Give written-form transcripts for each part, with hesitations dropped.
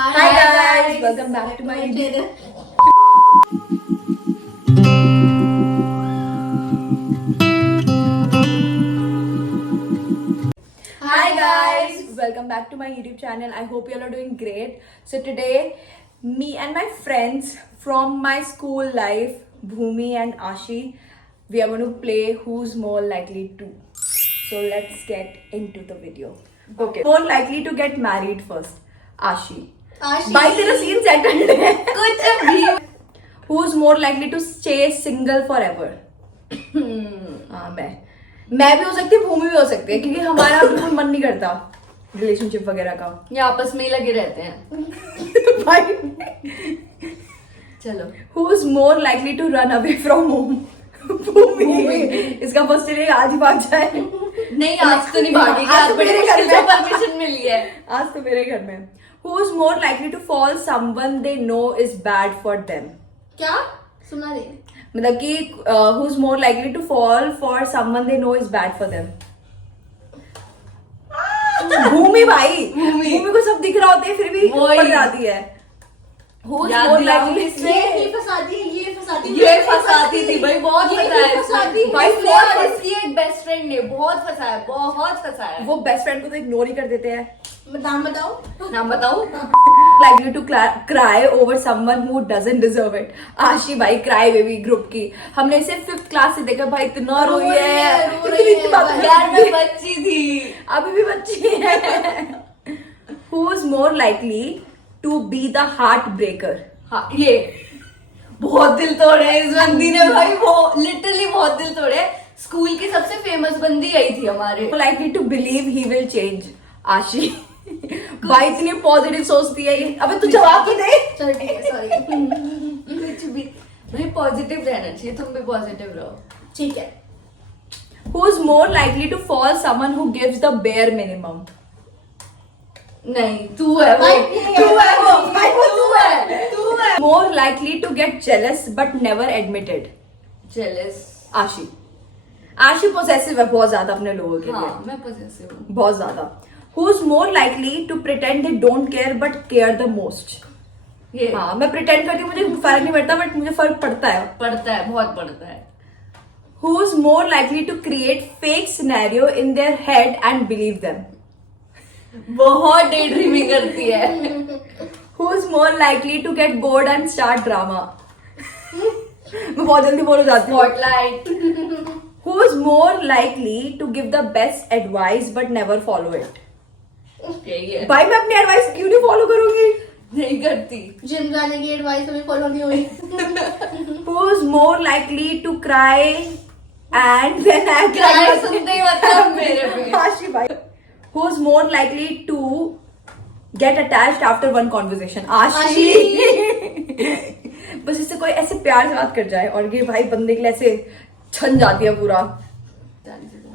Hi guys, welcome back to my channel. Hi guys, welcome back to my YouTube channel. I hope you all are doing great. So today, me and my friends from my school life, Bhumi and Ashi, we are going to play Who's More Likely To. So let's get into the video. Okay. More likely to get married first, Ashi. भाई तेरा scene settled है कुछ भी. Who's more likely to stay single forever? हाँ मैं भी हो सकती हूँ, भूमि भी हो सकती है, क्योंकि हमारा बिल्कुल मन नहीं करता रिलेशनशिप वगैरह का. ये आपस में ही लगे रहते हैं. भाई चलो. Who's more likely to run away from home? भूमि. इसका फर्स्ट डे आज ही भाग जाए. नहीं आज तो नहीं भागेगी, आज मेरे घर में परमिशन मिली है. आज तो मेरे घर में. Who's more likely to fall someone they know is bad for them? क्या सुना दे. मतलब कि who's more likely to fall for someone they know is bad for them? भूमि भाई. भूमि को सब दिख रहा होता है फिर भी पड़ जाती है. Who's more likely? ये फंसाती है, ये फंसाती थी भाई, बहुत फंसाती है. भाई इसकी एक बेस्ट फ्रेंड ने बहुत फंसाया. वो बेस्ट फ्रेंड को तो इग्नोर ही कर देते हैं. नाम बताओ. नाम बताऊं? Likely to cry over someone who doesn't deserve it. आशी भाई क्राई बेबी ग्रुप की हमने इसे 5th क्लास से देखा भाई, इतना रोई है. यार मैं बच्ची थी, अभी भी बच्ची है. Who's more likely to be the heartbreaker? हाँ ये बहुत दिल तोड़े इस बंदी ने भाई, वो लिटरली बहुत दिल तोड़े. स्कूल की सबसे फेमस बंदी आई थी हमारे. Likely to believe he will change. आशी भाई इतनी पॉजिटिव सोचती है ये. अबे तू जवाब ही दे. चलो ठीक है, सॉरी. कुछ भी भाई, पॉजिटिव रहना चाहिए, तुम भी पॉजिटिव रहो. ठीक है. Who's more likely to fall someone who gives the bare minimum? नहीं तू है वो, तू है. More likely to get jealous but never admitted. Jealous. आशी पोसेसिव है बहुत ज्यादा अपने लोगों के लिए. हाँ मैं पॉजिटिव हूँ बहुत ज्यादा. Who's more likely to pretend they don't care but care the most? ये. हाँ मैं प्रिटेंड करती हूँ, मुझे फर्क नहीं पड़ता, बट मुझे फर्क पड़ता है. बहुत पड़ता है. Who's more likely to create fake scenario in their head and believe them? बहुत डे ड्रीमिंग करती है. Who's more likely to get bored and start drama? मैं बहुत जल्दी बोल जाती हूँ. Spotlight. Who's more likely to give the best advice but never follow it? यही है. भाई मैं अपनी एडवाइस क्यों नहीं फॉलो करूंगी? नहीं करती. जिम जाने की एडवाइस कभी फॉलो नहीं हुई. Who's more likely to cry and then act cry like सुनते ही मतलब मेरे पे. आशी भाई. Who's more likely to get attached after one conversation? आशी. बस इससे कोई ऐसे प्यार से बात कर जाए और ये भाई बंदे के लिए ऐसे छन जाती है पूरा.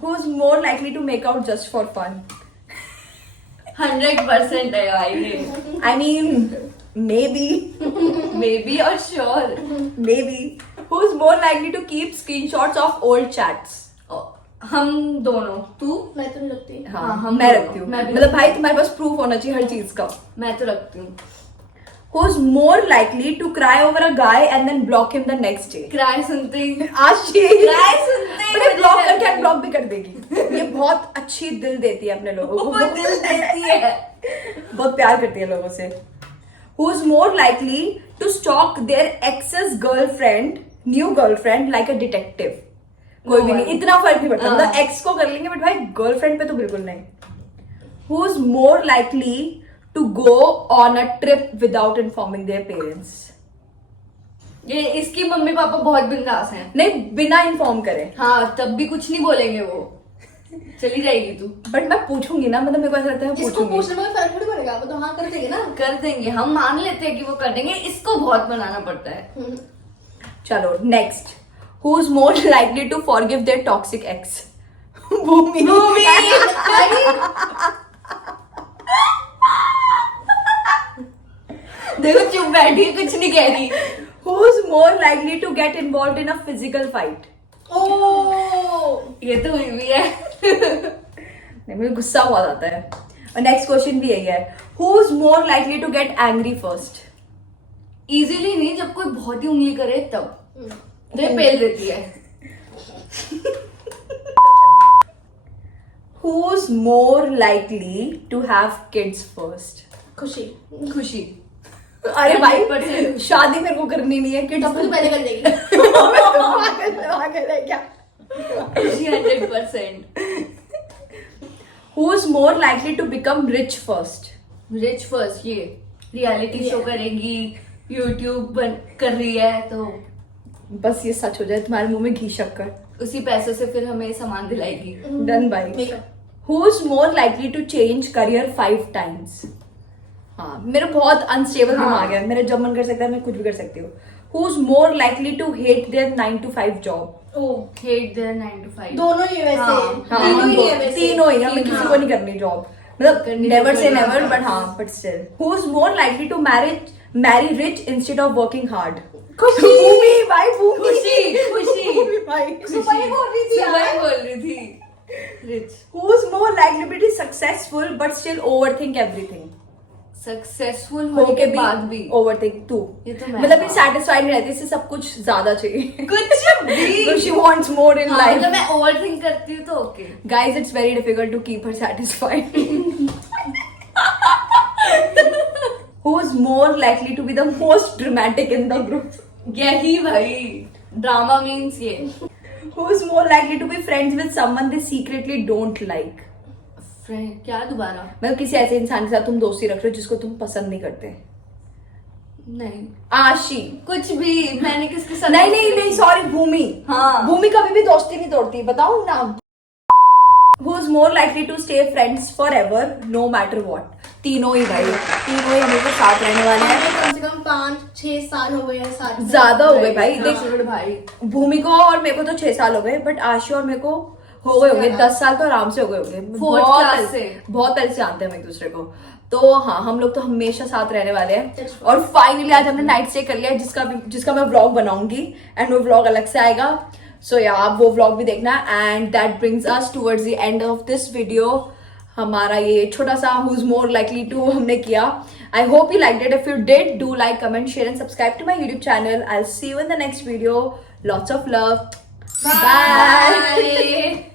Who's more likely to make out just for fun? 100% है भाई ये. I mean, maybe. Maybe और sure. Maybe. Who's more likely to keep screenshots of old chats? हम दोनों. तू? मैं तो नहीं रखती. हाँ हम मैं दोनों. रखती हूँ. मैं भी मतलब भाई तुम्हारे पास प्रूफ होना चाहिए हर चीज का. मैं तो रखती हूँ. Who's more likely to cry over a guy and then block him the next day? Cry सुनते ही. आशी. क्राई सुनते ही. बड़े ब्लॉक करके अनब्लॉक भी कर देगी. ये बहुत अच्छी दिल देती है अपने लोगों वो को. दिल देती है. बहुत प्यार करती है लोगों से. Who's more likely to stalk their ex's girlfriend, new girlfriend like a detective? कोई भी नहीं, इतना फर्क नहीं पड़ता. मतलब एक्स को कर लेंगे बट भाई गर्लफ्रेंड पे तो बिल्कुल नहीं. Who's more likely to go on a trip without informing their parents? ये इसकी मम्मी पापा बहुत बिंदास हैं. नहीं बिना इन्फॉर्म करे. हाँ तब भी कुछ नहीं बोलेंगे वो. चली जाएगी तू. बट मैं पूछूंगी ना, मतलब मेरे को ऐसा लगता है मैं इसको पूछूंगी. पूछने में फर्क थोड़ी पड़ेगा, वो तो हाँ कर देंगे ना. कर देंगे, हम मान लेते हैं कि वो कर देंगे. इसको बहुत बनाना पड़ता है. चलो next. Who's more likely to forgive their toxic ex? भूमि. देखो चुप बैठी, कुछ नहीं कह रही. Who's more likely to get involved in a physical fight? ये तो हुई भी है. नहीं मुझे गुस्सा बहुत आता है. और नेक्स्ट क्वेश्चन भी यही है. Who is more likely to get angry first? Easily नहीं, जब कोई बहुत ही उंगली करे तब तो ये पेल देती है. Who's more likely to have kids first? खुशी. खुशी. अरे भाई 100%. शादी मेरे को करनी नहीं है, किड्स तब तो पहले कर देगी. पागल है क्या? खुशी 100%. Who's more likely to become rich first? Rich first. ये रियलिटी शो करेगी, यूट्यूब कर रही है, तो बस ये सच हो जाए तुम्हारे मुंह में घी शक्कर. उसी पैसों से फिर हमें सामान दिलाएगी. Done by. Makeup. Who's more likely to change career 5 times? हाँ, मेरा बहुत अनस्टेबल दिमाग है. मेरा जब मन कर सकता है मैं कुछ भी कर सकती हूँ. Who's more likely to hate their 9 to 5 job? Oh. Hate their 9 to 5. दोनों ही वैसे. हाँ, तीनों ही है वैसे. तीनों ही. हमें किसी को नहीं करनी जॉब. मतलब करनी never तो say कोई never, नहीं. but हाँ, but still. Who's more likely to marry rich instead of working hard? भूमि भाई, भूमि. खुशी. भाई. सुबह ही बोल रही थी सुबह ही यार. बोल रही थी. Rich. Who's more likely to be successful but still overthink everything? Successful होके होने के भी बाद भी overthink तू. ये तो मैं मतलब ये हाँ. satisfied नहीं रहती, इससे सब कुछ ज्यादा चाहिए. कुछ भी. So she wants more in हाँ, life. मतलब मैं ओवरथिंक करती हूँ तो okay. Guys, it's very difficult to keep her satisfied. Who's more likely to be the most dramatic in the group? यही भाई ड्रामा मीन्स ये. Who's more likely to be friends with someone they secretly don't like? Friend क्या दोबारा. मतलब किसी ऐसे इंसान के साथ तुम दोस्ती रख रहे हो जिसको तुम पसंद नहीं करते. नहीं आशी. कुछ भी. मैंने किसके साथ नहीं नहीं नहीं, सॉरी, भूमि. हाँ. भूमि कभी भी दोस्ती नहीं तोड़ती, बताओ ना. Who's more likely to stay friends forever no matter what? तीनों ही भाई, तीनों ही हमेशा साथ रहने वाले हैं. हमें कम से कम 5-6 साल हो गए हैं साथ. ज्यादा हो गए भाई. हाँ. देख, भाई भूमि को और मेरे को तो 6 साल हो गए, बट आशी और मेरे को हो गए होंगे 10 साल तो आराम से हो गए होंगे. Fourth class से. बहुत पहले से जानते हैं हम एक दूसरे को. तो हाँ, हम लोग तो हमेशा साथ रहने वाले हैं. और फाइनली आज हमने नाइट स्टे कर लिया है, जिसका मैं व्लॉग बनाऊंगी, एंड वो व्लॉग अलग से आएगा. सो या आप वो व्लॉग भी देखना. And that brings us towards the end of this video. हमारा ये छोटा सा Who's More Likely To हमने किया. I hope you liked it. If you did, do like, comment, share and subscribe to my YouTube channel. I'll see you in the next video. Lots of love. Bye. Bye.